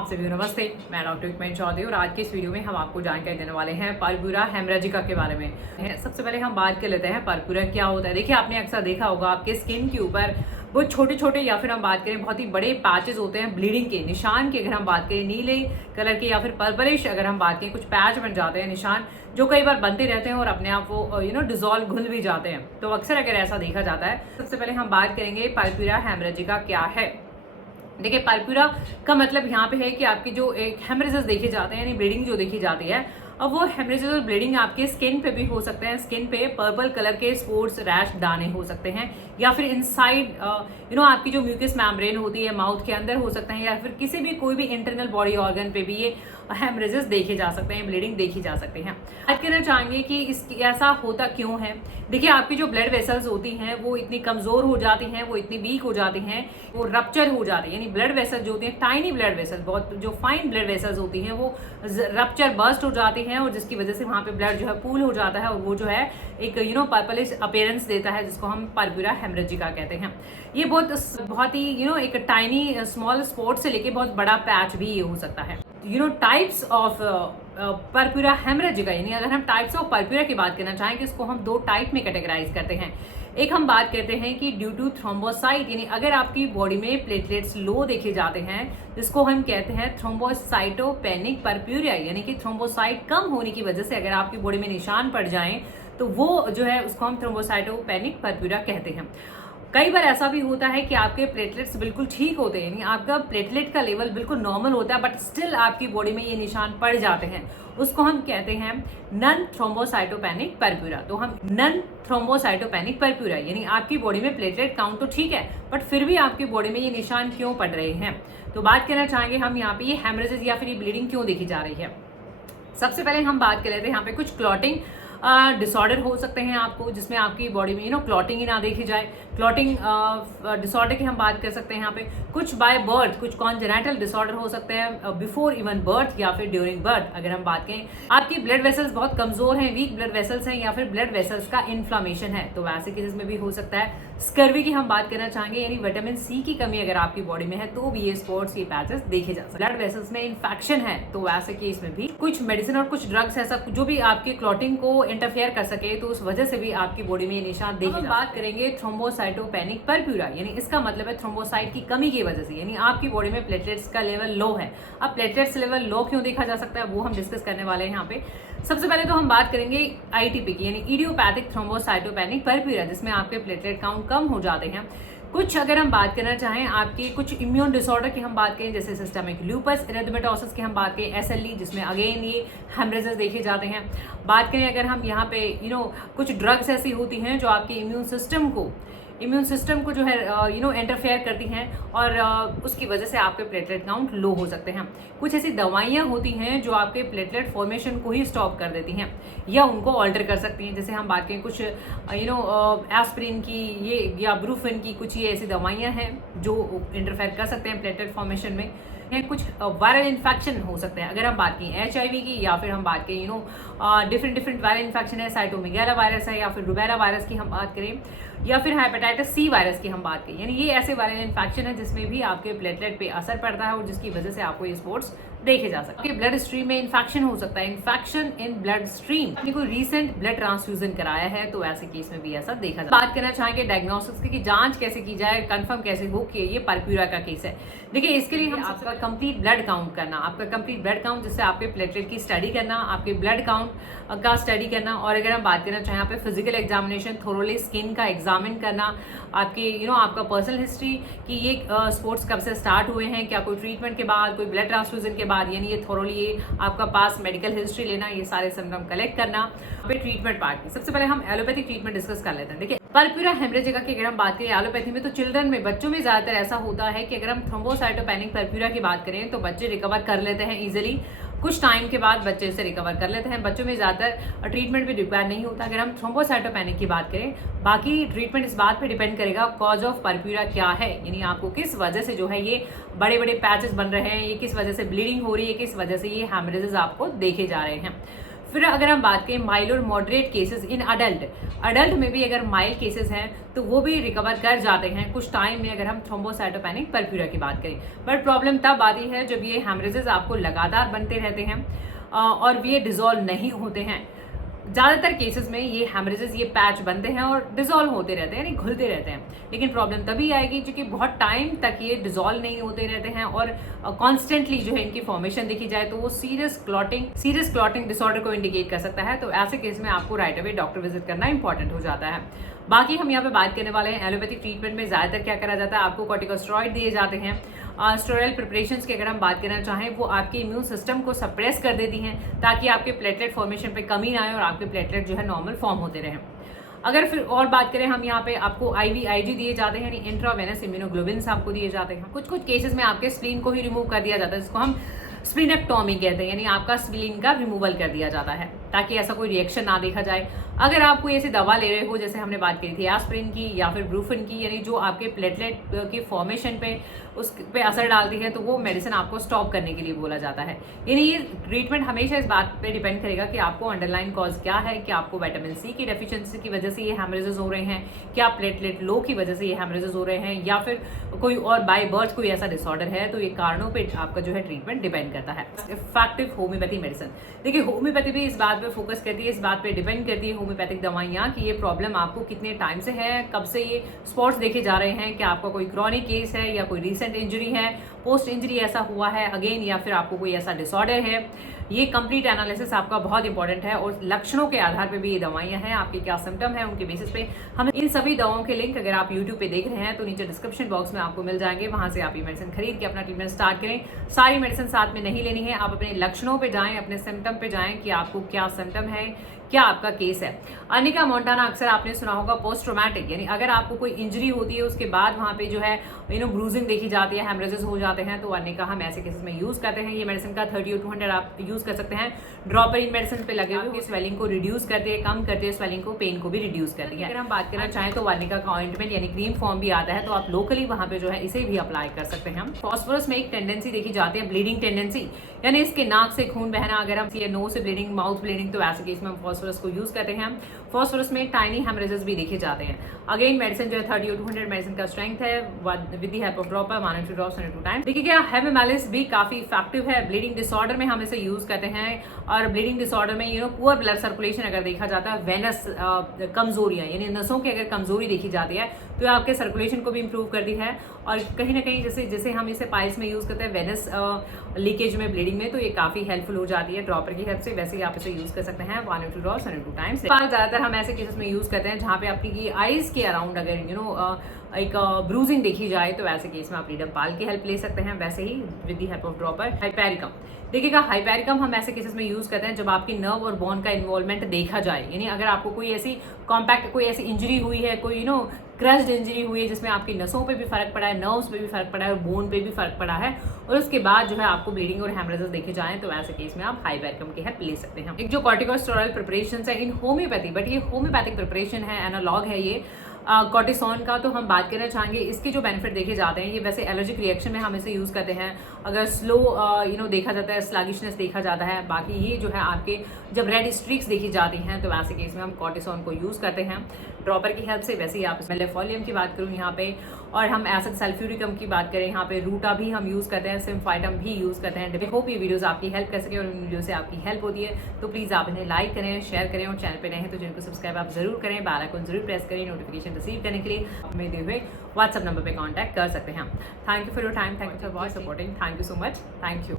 आप सभी को नमस्ते। मैं डॉक्टर विकमन चौधरी और आज के इस वीडियो में हम आपको जानकारी देने वाले हैं परपुरा हेमरेजिका के बारे में। सबसे पहले हम बात कर लेते हैं परपुरा क्या होता है। देखिए, आपने अक्सर देखा होगा आपके स्किन के ऊपर वो छोटे छोटे या फिर हम बात करें बहुत ही बड़े पैचेस होते हैं ब्लीडिंग के निशान के। अगर हम बात करें नीले कलर के या फिर पर्पलिश, अगर हम बात करें कुछ पैच बन जाते हैं निशान जो कई बार बनते रहते हैं और अपने आप वो डिजोल्व घुल भी जाते हैं। तो अक्सर अगर ऐसा देखा जाता है, सबसे पहले हम बात करेंगे परपुरा हेमरेजिका क्या है। देखिए, परपुरा का मतलब यहाँ पे है कि आपकी जो एक हेमरेजेस देखे जाते हैं यानी ब्लीडिंग जो देखी जाती है, अब वो हेमरेजेस और ब्लीडिंग आपके स्किन पे भी हो सकते हैं। स्किन पे पर्पल कलर के स्पॉट्स रैश दाने हो सकते हैं या फिर इनसाइड आपकी जो म्यूकस मेम्ब्रेन होती है माउथ के अंदर हो सकते हैं या फिर किसी भी कोई भी इंटरनल बॉडी ऑर्गन पे भी ये हेमरेजेस देखे जा सकते हैं, ब्लीडिंग देखी जा सकती है। बात करना चाहेंगे कि इसकी ऐसा होता क्यों है। देखिए, आपकी जो ब्लड वेसल्स होती हैं वो इतनी कमजोर हो जाती हैं, वो इतनी वीक हो जाती हैं, वो रप्चर हो जाती है। यानी ब्लड वेसल्स जो होती हैं, टाइनी ब्लड वेसल्स, बहुत जो फाइन ब्लड वेसल्स होती हैं वो रप्चर बर्स्ट हो जाती हैं और जिसकी वजह से वहाँ पे ब्लड जो है पूल हो जाता है और वो जो है एक पर्पलिश अपीयरेंस देता है, जिसको हम परपुरा हेमरेजिका कहते हैं। ये बहुत ही एक टाइनी स्मॉल स्पॉट से लेके बहुत बड़ा पैच भी ये हो सकता है। टाइप्स ऑफ परपुरा हेमरेजिका, यानी अगर हम टाइप्स ऑफ परपुरा की बात करना चाहें कि इसको हम दो टाइप में कैटेगराइज करते हैं। एक हम बात करते हैं कि ड्यू टू थ्रोम्बोसाइट, यानी अगर आपकी बॉडी में प्लेटलेट्स लो देखे जाते हैं जिसको हम कहते हैं थ्रोम्बोसाइटोपेनिक परप्यूरिया, यानी कि थ्रोम्बोसाइट कम होने की वजह से अगर आपकी बॉडी में निशान पड़ जाएं तो वो जो है उसको हम थ्रोम्बोसाइटोपेनिक परप्यूरिया कहते हैं। कई बार ऐसा भी होता है कि आपके प्लेटलेट्स बिल्कुल ठीक होते हैं, यानी आपका प्लेटलेट का लेवल बिल्कुल नॉर्मल होता है, बट स्टिल आपकी बॉडी में ये निशान पड़ जाते हैं, उसको हम कहते हैं नन थ्रोम्बोसाइटोपेनिक परप्यूरिया। तो हम नन थ्रोम्बोसाइटोपेनिक परप्यूरिया यानी आपकी बॉडी में प्लेटलेट काउंट तो ठीक है बट फिर भी आपकी बॉडी में ये निशान क्यों पड़ रहे हैं। तो बात करना चाहेंगे हम यहाँ पे ये हेमरेजेस या फिर ये ब्लीडिंग क्यों देखी जा रही है। सबसे पहले हम बात कर लेते हैं यहाँ पे कुछ क्लॉटिंग डिसऑर्डर हो सकते हैं आपको, जिसमें आपकी बॉडी में क्लॉटिंग ही ना देखी जाए। क्लॉटिंग डिसऑर्डर की हम बात कर सकते हैं यहाँ पे। कुछ बाय बर्थ कुछ कॉन्जेनिटल डिसऑर्डर हो सकते हैं बिफोर इवन बर्थ या फिर ड्यूरिंग बर्थ। अगर हम बात करें आपकी ब्लड वेसल्स बहुत कमजोर हैं, वीक ब्लड वेसल्स हैं या फिर ब्लड वेसल्स का इन्फ्लामेशन है, तो वैसे केसेस में भी हो सकता है। स्कर्वी की हम बात करना चाहेंगे, यानी विटामिन सी की कमी अगर आपकी बॉडी में है तो भी ये स्पॉट्स ये पैचेस देखे जा सकते हैं। ब्लड वेसल्स में इन्फेक्शन है तो वैसे केस में भी कुछ मेडिसिन और कुछ ड्रग्स ऐसा जो भी आपकी क्लॉटिंग को इंटरफेयर कर सके तो उस वजह से भी आपकी बॉडी में ये निशान देखे जा सकते हैं। बात करेंगे थ्रोम्बोसाइटोपेनिक परप्यूरिया, यानी इसका मतलब है थ्रोम्बोसाइट की कमी की वजह से, यानी आपकी बॉडी में प्लेटलेट्स का लेवल लो है। अब प्लेटलेट्स लेवल लो क्यों देखा जा सकता है वो हम डिस्कस करने वाले हैं यहाँ पे। सबसे पहले तो हम बात करेंगे आईटीपी की, यानी इडियोपैथिक थ्रोम्बोसाइटोपेनिक परप्यूरिया, जिसमें आपके प्लेटलेट काउंट कम हो जाते हैं। कुछ अगर हम बात करना चाहें आपकी कुछ इम्यून डिसऑर्डर की हम बात करें, जैसे सिस्टमिक लूपस एरिथमेटोसिस की हम बात करें, एसएलई, जिसमें अगेन ये हेमरेजेस देखे जाते हैं। बात करें अगर हम यहाँ पे कुछ ड्रग्स ऐसी होती हैं जो आपके इम्यून सिस्टम को जो है इंटरफेयर करती हैं और उसकी वजह से आपके प्लेटलेट काउंट लो हो सकते हैं। कुछ ऐसी दवाइयाँ होती हैं जो आपके प्लेटलेट फॉर्मेशन को ही स्टॉप कर देती हैं या उनको ऑल्टर कर सकती हैं। जैसे हम बात करें कुछ एस्पिरिन की ये या ब्रूफिन की, कुछ ये ऐसी दवाइयाँ हैं जो इंटरफेयर कर सकते हैं प्लेटलेट फॉर्मेशन में। कुछ वायरल इन्फेक्शन हो सकते हैं, अगर हम बात करें एचआईवी की या फिर हम बात करें डिफरेंट वायरल इन्फेक्शन है, साइटोमेगाला वायरस है या फिर रुबेला वायरस की हम बात करें या फिर हेपेटाइटिस सी वायरस की हम बात करें, यानी ये ऐसे वायरल इन्फेक्शन है जिसमें भी आपके प्लेटलेट पे असर पड़ता है और जिसकी वजह से आपको ये स्पॉट्स देखे जा सकते हैं। ब्लड स्ट्रीम में इन्फेक्शन हो सकता है, इन्फेक्शन इन ब्लड स्ट्रीम, कोई रीसेंट ब्लड ट्रांसफ्यूजन कराया है तो ऐसे केस में भी ऐसा देखा जाता है। बात करना चाहेंगे डायग्नोस्टिक्स की, जांच कैसे की जाए, कंफर्म कैसे हो कि ये परप्यूरिया का केस है। देखिए, इसके लिए हम आपका कंप्लीट ब्लड काउंट करना, आपका कंप्लीट ब्लड काउंट जिससे आपके प्लेटलेट की स्टडी करना, आपके ब्लड काउंट का स्टडी करना, और अगर हम बात करना चाहें यहाँ पे फिजिकल एग्जामिनेशन, थोरोली स्किन का एग्जामिन करना, आपकी आपका पर्सनल हिस्ट्री कि ये स्पोर्ट्स कब से स्टार्ट हुए हैं, क्या कोई ट्रीटमेंट के बाद, कोई ब्लड ट्रांसफ्यूजन के बाद, यानी ये थोरोली ये आपका पास मेडिकल हिस्ट्री लेना, ये सारे सिम्टम कलेक्ट करना। फिर ट्रीटमेंट पार्ट की सबसे पहले हम एलोपैथिक ट्रीटमेंट डिस्कस कर लेते हैं। देखिए, परप्यूरिया हेमरेजिका की अगर हम बात करें एलोपैथी में तो चिल्ड्रन में, बच्चों में ज्यादातर ऐसा होता है कि अगर हम थ्रोम्बोसाइटोपेनिक परप्यूरिया की बात करें तो बच्चे रिकवर कर लेते हैं इजिली, कुछ टाइम के बाद बच्चे इसे रिकवर कर लेते हैं। बच्चों में ज्यादातर ट्रीटमेंट भी रिक्वायर नहीं होता। अगर हम थ्रोम्बोसाइटोपेनिक की बात करें, बाकी ट्रीटमेंट इस बात पे डिपेंड करेगा कॉज ऑफ परप्यूरिया क्या है, यानी आपको किस वजह से जो है ये बड़े बड़े पैचेस बन रहे हैं, ये किस वजह से ब्लीडिंग हो रही है, किस वजह से ये हेमरेजेस आपको देखे जा रहे हैं। फिर अगर हम बात करें माइल्ड और मॉडरेट केसेस इन अडल्ट में भी अगर माइल्ड केसेस हैं तो वो भी रिकवर कर जाते हैं कुछ टाइम में, अगर हम थ्रोम्बोसाइटोपेनिक परप्यूरिया की बात करें। बट प्रॉब्लम तब आती है जब ये हेमरेजेस आपको लगातार बनते रहते हैं और ये डिजोल्व नहीं होते हैं। ज़्यादातर केसेस में ये हेमरेजेस, ये पैच बनते हैं और डिजोल्व होते रहते हैं, यानी घुलते रहते हैं। लेकिन प्रॉब्लम तभी आएगी क्योंकि बहुत टाइम तक ये डिजोल्व नहीं होते रहते हैं और कॉन्स्टेंटली जो है इनकी फॉर्मेशन देखी जाए तो वो सीरियस क्लॉटिंग डिसऑर्डर को इंडिकेट कर सकता है। तो ऐसे केस में आपको राइट अवे डॉक्टर विजिट करना इंपॉर्टेंट हो जाता है। बाकी हम यहाँ पे बात करने वाले हैं एलोपैथिक ट्रीटमेंट में ज़्यादातर क्या करा जाता है, आपको कॉर्टिकोस्टेरॉइड दिए जाते हैं। स्टेरॉइड प्रिपरेशंस की अगर हम बात करना चाहें वो आपके इम्यून सिस्टम को सप्रेस कर देती हैं ताकि आपके प्लेटलेट फॉर्मेशन पे कमी ना आए और आपके प्लेटलेट जो है नॉर्मल फॉर्म होते रहें। अगर फिर और बात करें हम यहाँ पे आपको IVIG दिए जाते हैं, यानी इंट्रावेनस इम्यूनोग्लोबिन्स आपको दिए जाते हैं। कुछ केसेस में आपके स्प्लीन को ही रिमूव कर दिया जाता है, जिसको हम स्प्लीनेक्टोमी कहते हैं, यानी आपका स्प्लीन का रिमूवल कर दिया जाता है ताकि ऐसा कोई रिएक्शन ना देखा जाए। अगर आप कोई ऐसी दवा ले रहे हो जैसे हमने बात करी थी एस्पिरिन की या फिर ब्रूफिन की, यानी जो आपके प्लेटलेट की फॉर्मेशन पे उस पे असर डालती है, तो वो मेडिसिन आपको स्टॉप करने के लिए बोला जाता है। यानी ये ट्रीटमेंट हमेशा इस बात पे डिपेंड करेगा कि आपको अंडरलाइन कॉज क्या है, कि आपको विटामिन C की डेफिशिएंसी की वजह से ये हेमरेजेस हो रहे हैं, क्या प्लेटलेट लो की वजह से ये हेमरेजेस हो रहे हैं, या फिर कोई और बाय बर्थ कोई ऐसा डिसऑर्डर है। तो ये कारणों पर आपका जो है ट्रीटमेंट डिपेंड करता है। इफेक्टिव होम्योपैथी मेडिसिन, देखिए होम्योपैथी भी इस बात पे फोकस करती है, इस बात पे डिपेंड करती है होम्योपैथिक दवाइयाँ कि ये प्रॉब्लम आपको कितने टाइम से है, कब से ये स्पॉट्स देखे जा रहे हैं, क्या आपका कोई क्रॉनिक केस है या कोई रीसेंट इंजरी है, पोस्ट इंजरी ऐसा हुआ है अगेन, या फिर आपको कोई ऐसा डिसऑर्डर है। ये कंप्लीट एनालिसिस आपका बहुत इंपॉर्टेंट है और लक्षणों के आधार पे भी ये दवाइयाँ हैं, आपके क्या सिम्टम है उनके बेसिस पे हम इन सभी दवाओं के लिंक अगर आप यूट्यूब पे देख रहे हैं तो नीचे डिस्क्रिप्शन बॉक्स में आपको मिल जाएंगे, वहां से आप ये मेडिसिन खरीद के अपना ट्रीटमेंट स्टार्ट करें। सारी मेडिसिन साथ में नहीं लेनी है, आप अपने लक्षणों पे जाएं, अपने सिम्टम पे जाएं कि आपको क्या सिम्टम है, क्या आपका केस है। अनिका मोंटाना अक्सर आपने सुना होगा पोस्ट ट्रॉमेटिक, यानी अगर आपको कोई इंजरी होती है उसके बाद वहाँ पे जो है ब्रूजिंग देखी जाती है, हेमरेजेस हो जाते हैं, तो अनिका हम ऐसे केसेस में यूज करते हैं। ये मेडिसिन का 30 और 200 आप यूज कर सकते हैं। ड्रॉपर इन मेडिसिन पे लगे हुए स्वेलिंग को रिड्यूस करते हैं, कम करते हैं स्वेलिंग को, पेन को भी रिड्यूस करती है। अगर हम बात करना चाहें तो अनिका का ऑइंटमेंट यानी क्रीम फॉर्म भी आता है, तो आप लोकली वहाँ पे जो है इसे भी अप्लाई कर सकते हैं। फॉस्फोरस में एक टेंडेंसी देखी जाती है, ब्लीडिंग टेंडेंसी, यानी इसके नाक से खून बहना, अगर हम नोज से ब्लीडिंग, माउथ ब्लीडिंग, तो ऐसे केस में हम फॉस्फोरस को यूज करते हैं। फॉस्फोरस में टाइनी हेमरेजेस भी देखे जाते हैं। अगेन मेडिसिन जो है 30 और 200 मेडिसिन का स्ट्रेंथ है with the help of dropper 1 or 2 drops 2 time. देखिए क्या हेमेमालिस भी काफी इफेक्टिव है, ब्लीडिंग डिसऑर्डर में हम इसे यूज करते हैं। और ब्लीडिंग डिसऑर्डर में पुअर ब्लड सर्कुलेशन अगर देखा जाता है, वेनस कमजोरियां यानी नसों की अगर कमजोरी देखी जाती है तो आपके सर्कुलेशन को भी इंप्रूव करती है। और कहीं ना कहीं जैसे हम इसे पाइल्स में यूज करते हैं, वेनस लीकेज में, ब्लीडिंग में, तो ये काफी हेल्पफुल हो जाती है ड्रॉपर की हेल्प से। वैसे ही आप इसे यूज कर सकते हैं 1 or 2 drops 2 टाइम्स। ज्यादातर हम ऐसे केसेस में यूज करते हैं जहाँ पे आपकी आईज के अराउंड अगर एक ब्रूजिंग देखी जाए, तो ऐसे केस में आप रीडम्पाल की हेल्प ले सकते हैं। वैसे ही with the help of dropper hypericum, देखिएगा हाइपेरिकम हम ऐसे केसेस में यूज करते हैं जब आपकी नर्व और बोन का इन्वॉल्वमेंट देखा जाए, यानी अगर आपको कोई ऐसी कॉम्पैक्ट कोई ऐसी इंजरी हुई है, कोई क्रश्ड इंजरी हुई है जिसमें आपकी नसों पे भी फर्क पड़ा है, नर्व्स पे भी फर्क पड़ा है और बोन पे भी फर्क पड़ा है, और उसके बाद जो है आपको ब्लीडिंग और हेमरेजेस देखे जाएं, तो ऐसे केस में आप हाइपेरिकम की हेल्प ले सकते हैं। एक जो कॉर्टिकोस्टेरॉइड प्रिपरेशन है इन होम्योपैथी, बट ये होम्योपैथिक प्रिपरेशन है, एनालॉग है ये कॉर्टिसोन का, तो हम बात करना चाहेंगे इसके जो बेनिफिट देखे जाते हैं। ये वैसे एलर्जिक रिएक्शन में हम इसे यूज करते हैं, अगर स्लो देखा जाता है, स्लगिशनेस देखा जाता है। बाकी ये जो है आपके जब रेड स्ट्रीक्स देखी जाती हैं, तो ऐसे केस में हम कॉर्टिसोन को यूज करते हैं ड्रॉपर की हेल्प से। वैसे ही आप लेफोलियम की बात करूँ यहाँ पे, और हम एसिड सल्फ्यूरिकम की बात करें यहाँ पे, रूटा भी हम यूज करते हैं, सिम्फाइटम भी यूज करते हैं। आई होप ये वीडियोस आपकी हेल्प कर सके, और इन वीडियो से आपकी हेल्प होती है तो प्लीज आप इन्हें लाइक करें, शेयर करें, और चैनल पे नए हैं तो जिनको सब्सक्राइब आप जरूर करें, बेल आइकन जरूर प्रेस करें नोटिफिकेशन रिसीव करने के लिए। आप मेरे दिए हुए व्हाट्सएप नंबर पे कांटेक्ट कर सकते हैं। Thank you for your time, thank you for supporting, thank you so much, thank you.